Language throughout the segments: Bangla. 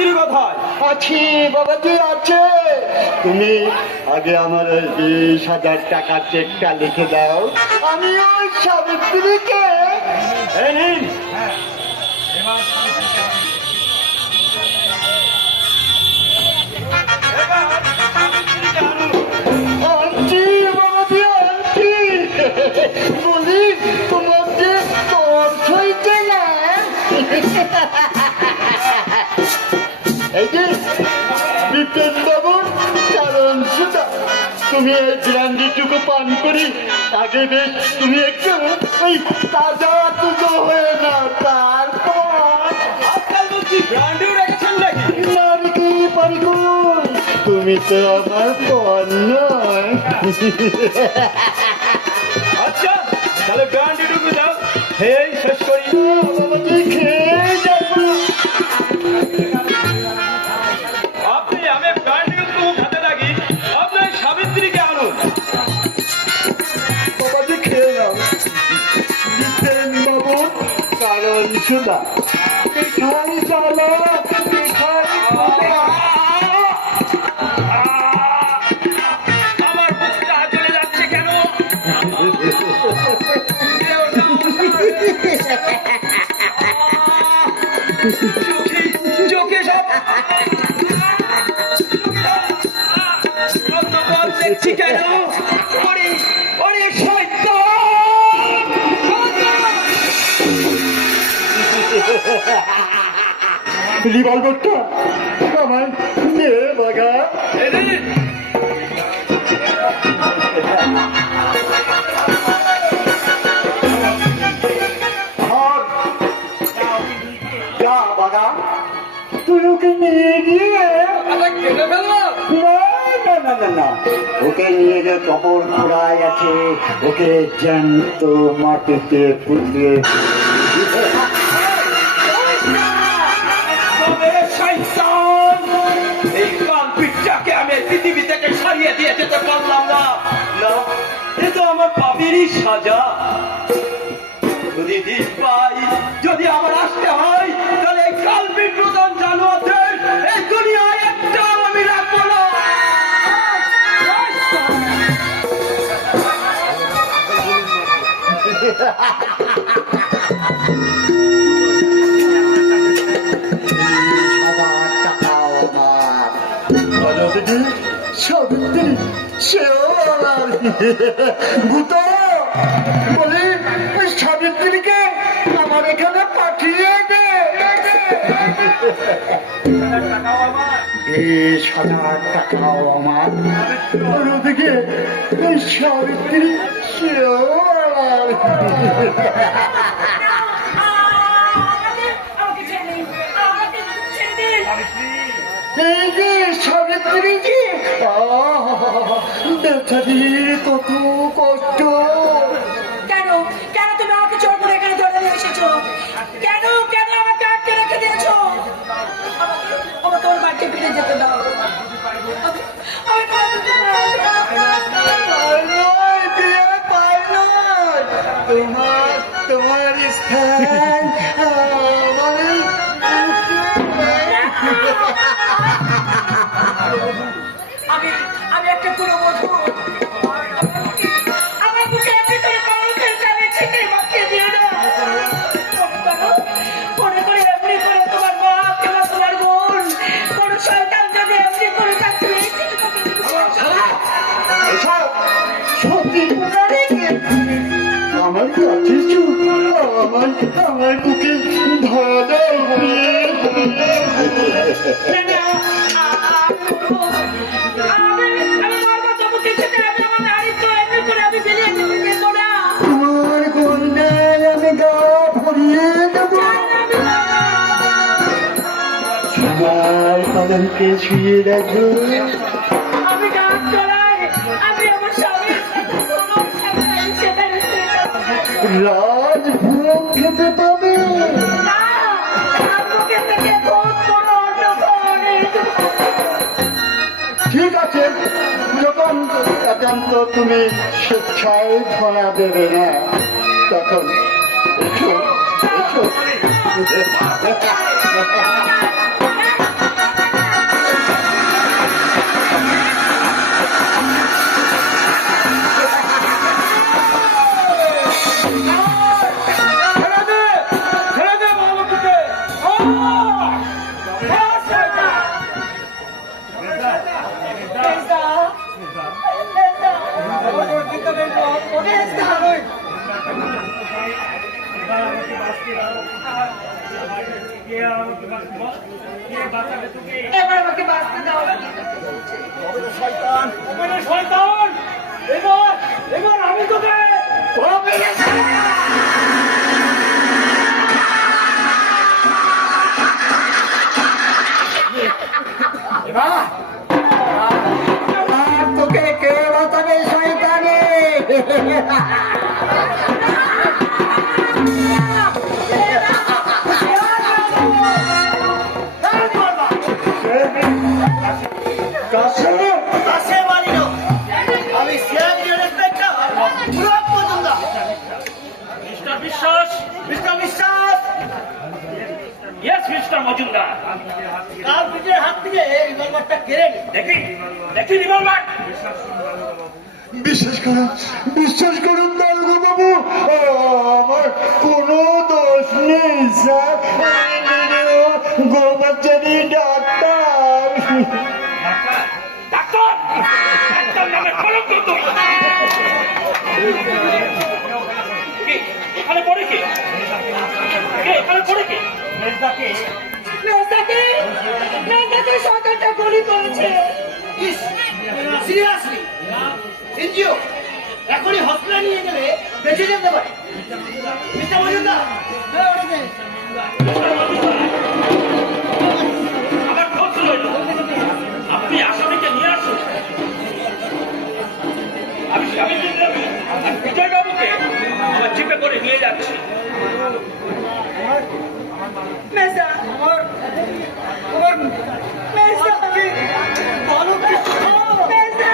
সাবিত্রী কোথায়? আছি বাবাজি, আছে। তুমি আগে আমার 20,000 টাকা চেকটা লিখে দাও, আমি ওই সাবিত্রীকে এই নিন। আনছি বাবাজি, আনছি। বলি তোমাকে তোর হইতে না। এই যে বিপিন বাবুর কারণ সুদা, তুমি এই ব্র্যান্ডিটুকু পান করি আগে বেশ তুমি একটু ওই তাজা তুজো হয়ে নাও, তারপর আজকাল বলছি ব্র্যান্ডিও রেখেছেন নাকি? নারকি পারিকুল, তুমি তো আমার পর নয়। আচ্ছা তাহলে ব্র্যান্ডিটুকু দাও, এই শেষ করি। বাবাজি খেয়ে যাবো। আপনি আমি ব্র্যান্ডিটুকু হাতে লাগি, আপনার সাবিত্রীকে আনুন। বাবাজি খেয়ে নাও। বিপিন বাবুর কারণ সুদা, মিঠাই চালা, মিঠাই চালা। আমার বুকটা চলে যাচ্ছে কেন? চোখে সব অন্ধকার দেখছি কেন? ওরে ওরে শয়তান! রিভলভারটা আমার নে বাগা। এই নে। আর যা বাগা, তুই ওকে নিয়ে গিয়ে কেটে ফেলো। না না না না, ওকে নিয়ে যে কবর খোঁড়ায় আছে, ওকে জ্যান্ত মাটিতে পুঁতলে তবে শয়তান! এই কালপিটটাকে আমি পৃথিবী থেকে সরিয়ে দিয়ে যেতে পারলাম না। না, এ তো আমার পাপেরই সাজা। যদি দিন পাই, যদি আমার আসতে হয়, তাহলে এই কালপিট প্রধান জানোয়ারদের এই দুনিয়ায় একটাও আমি রাখবো না। সাবিত্রী সেও ভূত বলি সাবিত্রীকে আমার এখানে পাঠিয়ে দে। 20,000 টাকাও আমার। ওদিকে ওই সাবিত্রী সেও এই যে সাবিত্রী জি, বেচারির কত কষ্ট। কেন কেন তুমি আমাকে চোর করে এখানে ধরে নিয়ে এসেছো? কেন কেন আমাকে আটকে রেখে দিয়েছো? আমাকে ওর বাড়িতে ফিরে যেতে দাও। আমি তোমার তোমার স্থান আমি একটা পুরোবধূ। আমার বুকে এমনি করে কলঙ্কের কালি ছিটিয়ে মাখিয়ে দিও না। মনে করে এমনি করে তোমার মা কিংবা তোমার বোন কোন সন্তান যদি এমনি করে থাকতে সত্যি আমার কাছে আমার বুকে ধরা দাও। তোমার গন্ডায় আমি গা ভরিয়ে দেব, সবাই কলঙ্কে শুয়ে রাখবো। আমি গান চলাই, আমি আমার স্বামীর রাজ ভোগ খেতে পাবে। ঠিক আছে, যখন একান্ত তুমি স্বেচ্ছায় ধরা দেবে না, তখন এসো এসো। এবার আমাকে বাঁচতে দাও। শয়তান এবার এবার আমি তোকে তোকে কে বাঁচাবে শয়তানে? আমি সিআইডির ইন্সপেক্টর পুরো পর্যন্ত মিস্টার বিশ্বাস, মিস্টার বিশ্বাস ইয়েস মিস্টার মজুমদার, কাল পিঠের হাত থেকে রিভলভারটা কেড়ে নে। দেখি দেখি রিভলভার। বিশ্বাস করুন দারোগা বাবু, আমার কোনো দোষ নেই স্যার। গোবাচারি ডাক্তার। ডাক্তার, ডাক্তার নামে কলঙ্ক তুমি। কি এখানে পড়ে কে? এখানে পড়ে কে? মেজদাকে সরকারটা গুলি করেছে। সিরিয়াসলি এনজিও এখনই হসপিটালে নিয়ে গেলে বেঁচে যেতে পারে। মিস্টার মজুমদার আমার খোঁজ রইল, আপনি আসামিকে নিয়ে আসুন। আমি স্বামী বিজয় বাবুকে আমার জিপে করে নিয়ে যাচ্ছি। মেজদা, মেজদা, বলো কি? মেজদা,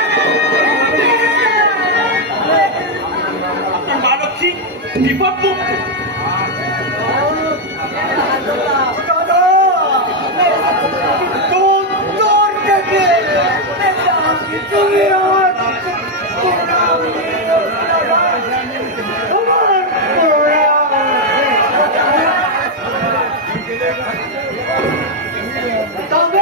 আপনার মানসিক বিপদ মুক্ত। তুমি আমার তবে